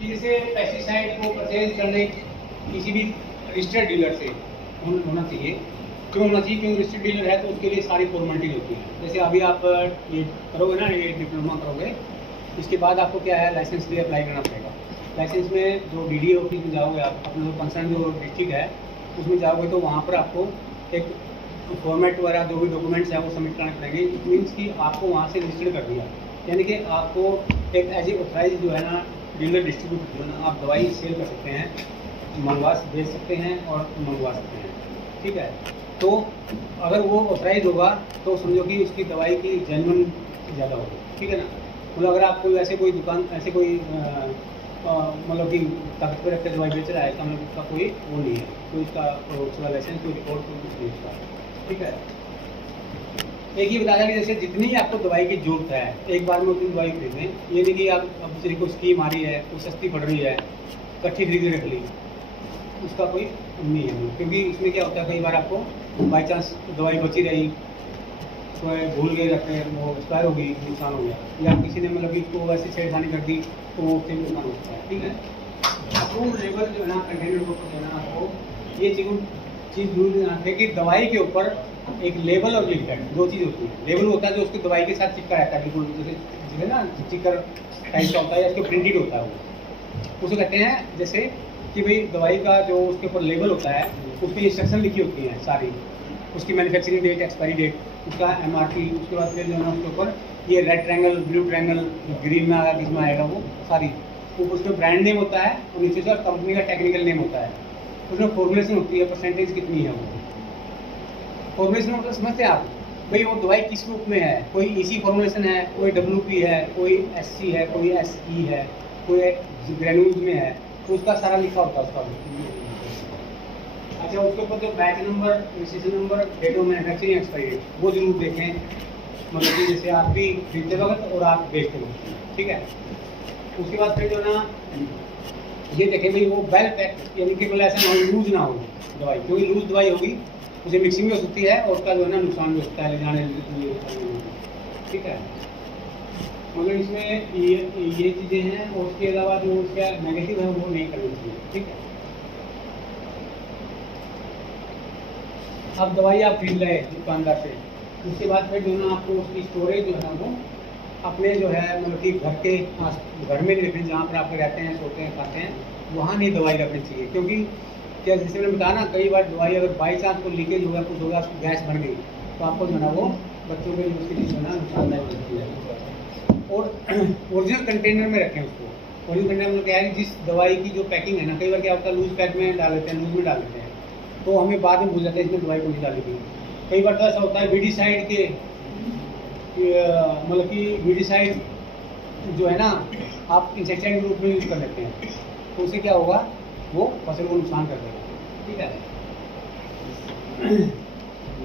कि जैसे पेस्टिसाइड को परचेज करने किसी भी रजिस्टर्ड डीलर से होना चाहिए। क्यों होना चाहिए? क्योंकि रजिस्टर्ड डीलर है तो उसके लिए सारी फॉर्मेलिटीज होती है। जैसे अभी आप ये करोगे ना, ये डिप्लोमा करोगे, इसके बाद आपको क्या है, लाइसेंस के लिए अप्लाई करना पड़ेगा। लाइसेंस में जो DDO ऑफिस में जाओगे आप, अपना जो कंसर्न जो डिस्ट्रिक्ट है उसमें जाओगे तो वहाँ पर आपको एक फॉर्मेट वगैरह जो भी डॉक्यूमेंट्स हैं वो सबमिट करने पड़ेंगे। इट मीन्स कि आपको वहाँ से रजिस्टर्ड कर दिया, यानी कि आपको एक एज ए ऑथराइज जो है ना डीलर डिस्ट्रीब्यूटर जो है ना, आप दवाई सेल कर सकते हैं, मंगवा बेच सकते हैं और मंगवा सकते हैं। ठीक है, तो अगर वो ऑथराइज होगा तो समझो कि उसकी दवाई की जेन्युइन ज़्यादा होगी। ठीक है ना, मतलब अगर आप कोई ऐसे कोई दुकान ऐसे कोई मतलब कि कागज पर रखकर दवाई बेच रहा है तो मतलब उसका कोई वो नहीं है, कोई उसका लाइसेंस, कोई रिकॉर्ड, कोई कुछ नहीं उसका। ठीक है, एक ही बताया कि जैसे जितनी आपको दवाई की जरूरत है एक बार में उतनी दवाई खरीदें। ये नहीं कि आप अब दूसरी को स्कीम आ रही है, कोई सस्ती पड़ रही है, इकट्ठी खरीद रख ली, उसका कोई नहीं है। क्योंकि इसमें क्या होता है, कई बार आपको बाई चांस दवाई बची रही तो भूल गए रखते हैं, वो एक्सपायर हो गई, नुकसान हो गया, या किसी ने मतलब कि उसको वैसे छेड़खानी कर दी तो वो फिर नुकसान होता है। ठीक है, अप्रूव लेबल जो है ना कंटेनर के ऊपर देना आपको, ये चीज़ जरूर ध्यान रखें कि दवाई के ऊपर एक लेबल और लिखा है, दो चीज़ होती है। लेबल होता है जो उसकी दवाई के साथ चिपका रहता है, बिल्कुल जैसे ना स्टिकर टाइप का होता है या उसके प्रिंटेड होता है, वो उसे कहते हैं। जैसे कि भाई दवाई का जो उसके ऊपर लेबल होता है उसकी इंस्ट्रक्शन लिखी होती हैं सारी, उसकी मैन्युफैक्चरिंग डेट, एक्सपायरी डेट, उसका MRP, उसके बाद फिर जो है ना उसके ऊपर ये red triangle, blue triangle, green में आएगा, किसमें आएगा, वो सारी उसमें ब्रांड नेम होता है और नीचे से कंपनी का टेक्निकल नेम होता है। उसमें फॉर्मुलेशन होती है, परसेंटेज कितनी है वो। फॉर्मुलेशन मतलब समझते हैं आप, भाई वो दवाई किस रूप में है, कोई EC फॉर्मुलेशन है, कोई WP है, कोई SC है, कोई SE है, कोई ग्रेन्यूल्स में है, तो उसका सारा लिखा होता है उसका। अच्छा, उसके ऊपर जो batch number, registration number, date of manufacturing, expiry date, वो जरूर देखें। मतलब कि जैसे आप भी खरीदते वक्त और आप बेचते वक्त। ठीक है, उसके बाद फिर जो ना ये देखें भाई वो वेल पैक, यानी कि मतलब ऐसा ना हो लूज ना हो दवाई, क्योंकि लूज दवाई होगी उसे मिक्सिंग भी हो सकती है और उसका जो है ना नुकसान भी हो सकता है, ले जाने। ठीक है, मगर इसमें ये चीज़ें हैं और उसके अलावा जो उसका नेगेटिव है वो नहीं करनी चाहिए। ठीक है, अब दवाई आप खरीद रहे दुकानदार से, उसके बाद फिर जो ना आपको उसकी स्टोरेज जो है ना वो अपने जो है मतलब कि घर में नहीं रखनी, जहाँ पर आप रहते हैं, सोते हैं, खाते हैं, वहाँ नहीं दवाई रखनी चाहिए। क्योंकि क्या जैसे मैंने बताया ना, कई बार दवाई अगर बाई चांस को लीकेज हो गया, कुछ हो गया, उसकी गैस बन गई, तो आपको जो है ना वो बच्चों के लिए उसके लिए जो है ना नुकसानदायक हो सकती है। और ओरिजिनल कंटेनर में रखें उसको। ओरिजिनल कंटेनर में क्या है, जिस दवाई की जो पैकिंग है ना, कई बार क्या होता है लूज पैक में डाल देते हैं, लूज में डाल देते हैं, तो हमें बाद में भूल जाते हैं इसमें दवाई को नहीं डाली थी। कई बार तो ऐसा होता है वीडिसाइड के मतलब कि वीडिसाइड जो है ना आप इंसेक्टिसाइड के रूप में यूज़ कर लेते हैं, तो उससे क्या होगा, वो फसल को नुकसान कर देगा। ठीक है,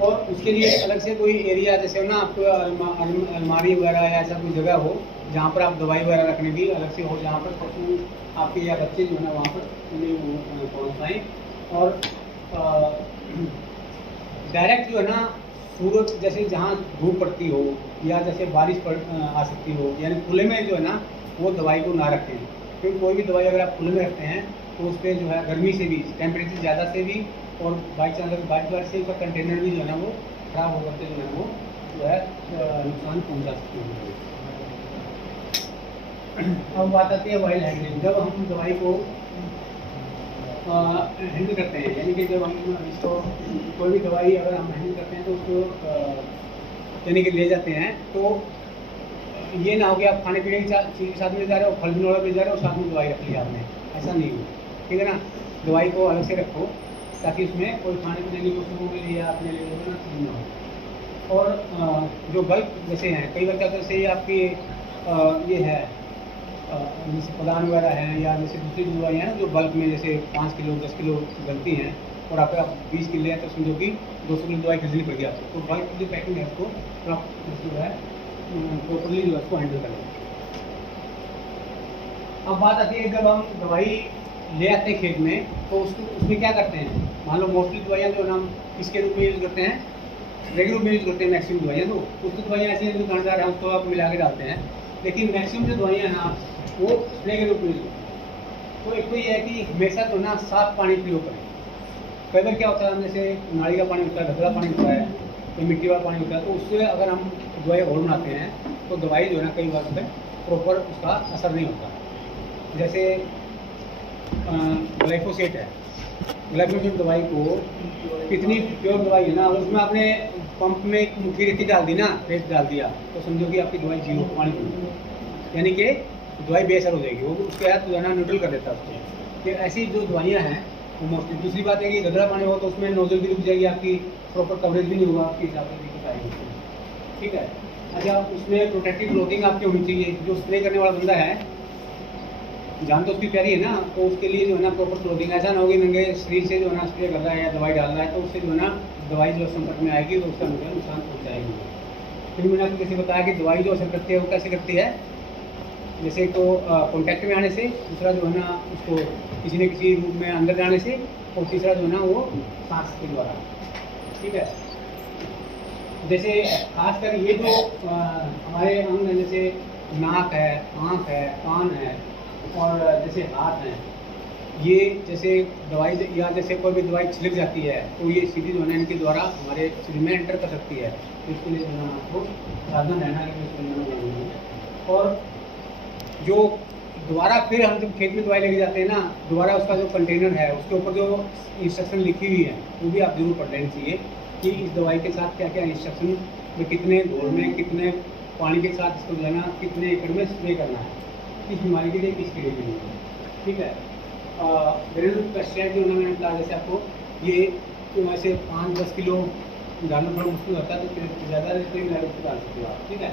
और उसके लिए अलग से कोई एरिया, जैसे ना आपको अलमारी वगैरह या ऐसा कोई जगह हो जहाँ पर आप दवाई वगैरह रखने की अलग से हो, जहाँ पर पशु आपके या बच्चे जो है ना वहाँ पर नहीं पहुँच पाएँ। और डायरेक्ट जो है ना सूरज, जैसे जहाँ धूप पड़ती हो या जैसे बारिश आ सकती हो, यानी खुले में जो है ना वो दवाई को ना रखें। क्योंकि कोई भी दवाई अगर आप खुले में रखते हैं तो उस पर जो है गर्मी से भी, टेम्परेचर ज़्यादा से भी, और बाई चांस अगर बारिश से उसका कंटेनर भी जो है ना वो खराब होकर के जो है वो जो है नुकसान पहुँचा सकते हैं। अब बात आती है वाइल्ड हैंडलिंग। जब हम दवाई को हैंडल करते हैं, यानी कि जब हम इसको कोई भी दवाई अगर हम हैंडल करते हैं तो उसको यानी कि ले जाते हैं, तो ये ना हो कि आप खाने पीने की चीज़ के साथ में ले जा रहे हो, फल भी ले जा रहे हो, साथ में दवाई रख ली आपने, ऐसा नहीं हो। ठीक है ना, दवाई को अलग से रखो ताकि उसमें कोई खाने पीने की वस्तुओं के लिए आपने ले ना चीज़ ना हो। और जो बल्क जैसे हैं, कई बार क्या जैसे ये आपकी ये है जैसे पदान वगैरह हैं या जैसे दूसरी दवाइयाँ हैं जो बल्क में जैसे 5 किलो 10 किलो बनती हैं और आपका 20 किलो है, तो समझो कि 200 किलो दवाई खरीदनी पड़ गई आपको, तो बल्क की जो पैकिंग है उसको तो आप जो है प्रॉपरली जो है उसको हैंडल करें। अब बात आती है जब हम दवाई ले आते हैं खेत में, तो उसमें क्या करते हैं, मान लो मोस्टली दवाइयाँ जो हम किसके रूप में यूज़ करते हैं, रेगुलर में यूज़ करते हैं मैक्सिमम दवाइयाँ, तो कुछ दवाइयाँ ऐसी हैं जो दुकानदार हैं उसको आप मिला के डालते हैं, लेकिन मैक्सिमम जो दवाइयाँ हैं आप वो स्प्रे के रूप में यूज़ करते हैं। तो एक तो ये है कि हमेशा जो ना साफ पानी प्रयोग करें। कई बार क्या होता है, हम जैसे नाली का पानी होता है, गंदा पानी होता है, तो मिट्टी वाला पानी होता है, तो उससे अगर हम दवाई घोल बनाते हैं तो दवाई जो है ना कई बार उस पर प्रॉपर उसका असर नहीं होता। जैसे ग्लाइफोसेट है, ग्लाइफोसेट दवाई को कितनी प्योर दवाई है ना, अगर उसमें आपने पंप में एक मुट्ठी रेती डाल दी ना, रेत डाल दिया, तो समझो कि आपकी दवाई जीरो पानी में, यानी कि दवाई बेअसर हो जाएगी, वो उसके बाद जो है ना न्यूट्रल कर देता है उसको। कि ऐसी जो दवाइयाँ हैं वो मोस्टली। दूसरी बात है कि गंदा पानी हो तो उसमें नोजल भी रुक जाएगी, आपकी प्रॉपर कवरेज भी नहीं होगा, आपके हिसाब से दिक्कत आएगी, ठीक है। अच्छा, उसमें प्रोटेक्टिव क्लोथिंग आपकी होनी चाहिए। जो स्प्रे करने वाला बंदा है, जान तो उसकी प्यारी है ना, तो उसके लिए जो है ना प्रॉपर क्लोथिंग, ऐसा ना होगी नंगे शरीर से जो है ना स्प्रे कर रहा है या दवाई डाल रहा है, तो उससे जो है ना दवाई जो संपर्क में आएगी तो उसका नुकसान पहुँचाएगी। फिर मैंने आपको जैसे बताया कि दवाई जो असर करती है वो कैसे करती है, जैसे तो कॉन्टैक्ट में आने से, दूसरा जो है ना उसको किसी न किसी रूप में अंदर जाने से, और तीसरा जो है ना वो सांस के द्वारा, ठीक है। जैसे खासकर ये जो हमारे अंग हैं, जैसे नाक है, आँख है, कान है और जैसे हाथ हैं, ये जैसे दवाई या जैसे कोई भी दवाई छिड़क जाती है तो ये सीधी जो है ना इनके द्वारा हमारे शरीर में एंटर कर सकती है। तो इसके लिए जो है आपको सावधान रहना है। और जो दोबारा फिर हम जब खेत में दवाई लेके जाते हैं ना, दोबारा उसका जो कंटेनर है उसके ऊपर जो इंस्ट्रक्शन लिखी हुई है वो भी आप जरूर पढ़ लेनी चाहिए कि इस दवाई के साथ क्या क्या इंस्ट्रक्शन में, कितने घोल में, कितने पानी के साथ इसको लेना, कितने एकड़ में स्प्रे करना है, किस बीमारी के लिए, किस कीड़े के लिए, ठीक है। घरेलू पेस्टिसाइड जो मैंने बताया, जैसे आपको ये तो ऐसे 5-10 किलो डालना थोड़ा मुश्किल होता है, तो ज़्यादा स्प्रे डाल सकते हो आप, ठीक है।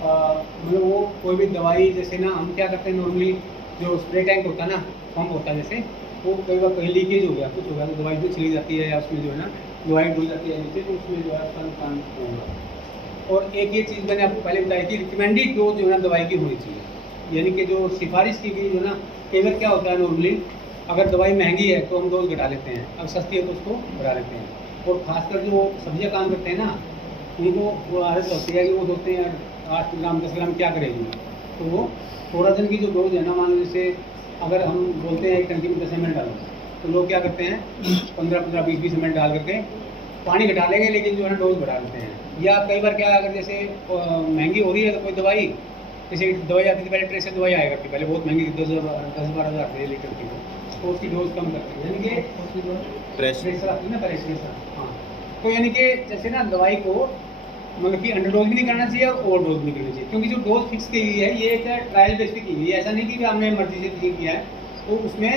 मतलब वो कोई भी दवाई, जैसे ना हम क्या करते हैं नॉर्मली, जो स्प्रे टैंक होता है ना, पंप होता है, जैसे वो कई बार कहीं लीकेज हो गया, कुछ हो गया, तो दवाई जो छिड़ी जाती है या उसमें जो है ना दवाई डूब जाती है नीचे, तो उसमें जो है उसका नुकसान होगा। और एक ये चीज़ मैंने आपको पहले बताई थी, रिकमेंडेड डोज जो है ना दवाई की होनी चाहिए, यानी कि जो सिफारिश की गई जो है ना, कई बार क्या होता है नॉर्मली अगर दवाई महंगी है तो हम डोज घटा लेते हैं, अगर सस्ती है तो उसको बढ़ा लेते हैं। और खासकर जो सब्जियाँ काम करते हैं ना, उनको वो आदत होती है कि वो सोचते हैं 8 ग्राम 10 ग्राम क्या करेगी, तो वो थोड़ा दिन की जो डोज है ना, मान लो जैसे अगर हम बोलते हैं एक टंकी में 10 ml डालो, तो लोग क्या करते हैं 15-15, 20-20 ml डाल करके पानी घटा लेंगे, लेकिन जो है ना डोज बढ़ा लेते हैं। या कई बार क्या, अगर जैसे महंगी हो रही है तो कोई दवाई, जैसे दवाई आती थी पहले, ट्रेस से दवाई आया करती, पहले बहुत महंगी थी, 10-12 हज़ार रुपये लीटर की, तो उसकी डोज कम करते हैं, यानी कि ट्रेसर आती है ना पहले, ट्रेसर, हाँ। तो यानी कि जैसे ना दवाई को मतलब कि अंडर डोज भी नहीं करना चाहिए और ओवर डोज भी नहीं करना चाहिए, क्योंकि जो डोज फिक्स की गई है ये एक ट्रायल बेस पे की गई है, ऐसा नहीं कि हमने मर्जी से ठीक किया है। तो उसमें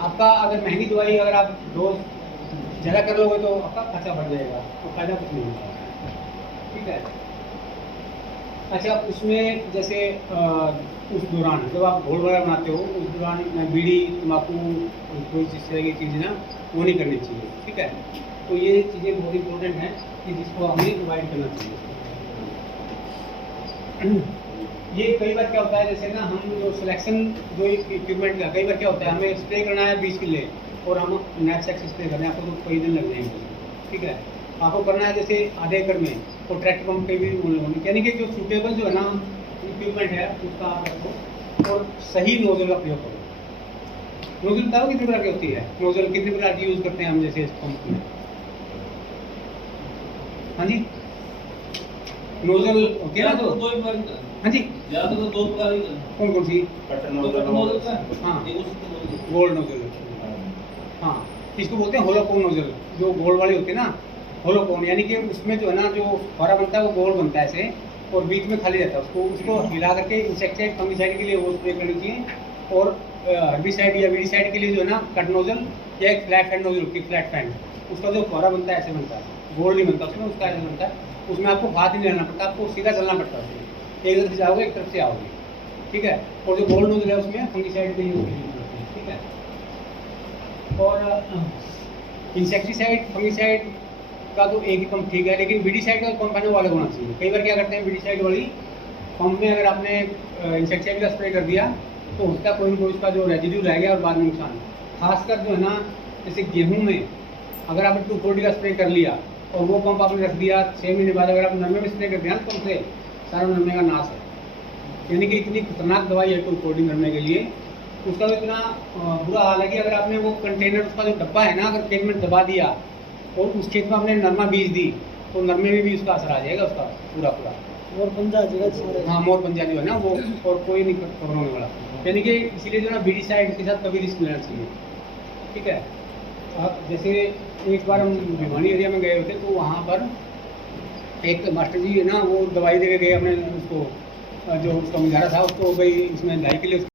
आपका अगर महंगी दवाई अगर आप डोज ज़्यादा कर लोगे तो आपका खर्चा बढ़ जाएगा, तो फायदा कुछ नहीं होगा, ठीक है। अच्छा, उसमें जैसे उस दौरान जब आप घोल वगैरह बनाते हो, उस दौरान बीड़ी, तम्बाकू, कोई जिस तरह की चीज़ ना वो नहीं करनी चाहिए, ठीक है। तो ये चीज़ें बहुत इंपॉर्टेंट हैं कि जिसको हमें अवॉइड करना चाहिए। ये कई बार क्या होता है, जैसे ना हम जो सिलेक्शन जो इक्विपमेंट का, कई बार क्या होता है हमें स्प्रे करना है 20 किले और हम नैपसेक से स्प्रे करना है, आपको तो कई दिन लग जाएंगे, ठीक है। आपको करना है जैसे आधे एकड़ में, तो ट्रैक्टर पंप के भी यानी कि जो सूटेबल जो है ना इक्विपमेंट है उसका आप रखो और सही नोजल का प्रयोग करो। नोजल बताओ कितने प्रकार की होती है, नोजल कितने प्रकार की यूज़ करते हैं हम जैसे इस पंप में? हाँ जी, नोजल होती है ना, तो दो प्रकार की, हाँ जी, ज्यादा तो 2 प्रकार की, कौन कौन सी? कटर नोजल, हाँ, नोजल, गोल्ड नोजल, हाँ, इसको बोलते हैं होलोकोन नोजल, जो गोल्ड वाली होती है ना, होलोकोन, यानी कि उसमें जो है ना जो फौरा बनता है वो गोल बनता है ऐसे, और बीच में खाली रहता है, उसको हिला करके इंसेक्टिसाइड, फंगिसाइड के लिए वो स्प्रे करनी चाहिए, और हर्बिसाइड या वीडिसाइड के लिए जो है ना कट नोजल या एक फ्लैट फैन नोजल होती है, फ्लैट फैन, उसका जो फौरा बनता है ऐसे बनता है, गोल्ड नहीं बनता उसमें, उसका ऐसे बनता है, उसमें आपको हाथ नहीं लेना पड़ता, आपको सीधा चलना पड़ता है, एक तरफ से जाओगे एक तरफ से आओगे, ठीक है। और जो गोल्ड नोजल है उसमें फंगिसाइड के लिए यूज होती है, ठीक है। और इंसेक्टिसाइड, फंगिसाइड का तो एक ही पंप ठीक है, लेकिन वीडिसाइड का पंप है ना वो अलग होना चाहिए। कई बार क्या करते हैं वीडिसाइड वाली पंप में अगर आपने इंसेक्टिसाइड का स्प्रे कर दिया तो उसका कोई ना कोई उसका जो रेजिड्यू रह गया और बाद में नुकसान, खासकर जो है ना जैसे गेहूं में अगर आपने 240 का स्प्रे कर लिया और वो पंप आपने रख दिया, 6 महीने बाद अगर आप नरमे में स्प्रे कर दिया तो उनसे सारा नरमे का नाश है, यानी कि इतनी खतरनाक दवाई है 240 नरमे के लिए उसका तो इतना बुरा हाल है कि अगर आपने वो कंटेनर, उसका जो डब्बा है ना, अगर खेत में दबा दिया और उस खेत में आपने नरमा बीज दी तो नरमे में भी उसका असर आ जाएगा, उसका पूरा पूरा और पंजा जगह हाँ मोर पंजा जो है ना वो, और कोई नहीं कवर होने वाला। यानी कि इसीलिए जो ना बीडीसाइड के साथ कभी रिस्क लेना चाहिए। ठीक है, आप जैसे एक बार हम भिवानी एरिया में गए होते तो वहाँ पर एक मास्टर जी है ना, वो दवाई दे के गए अपने उसको, जो उसका मुजारा था उसको, भाई इसमें ढाई किलो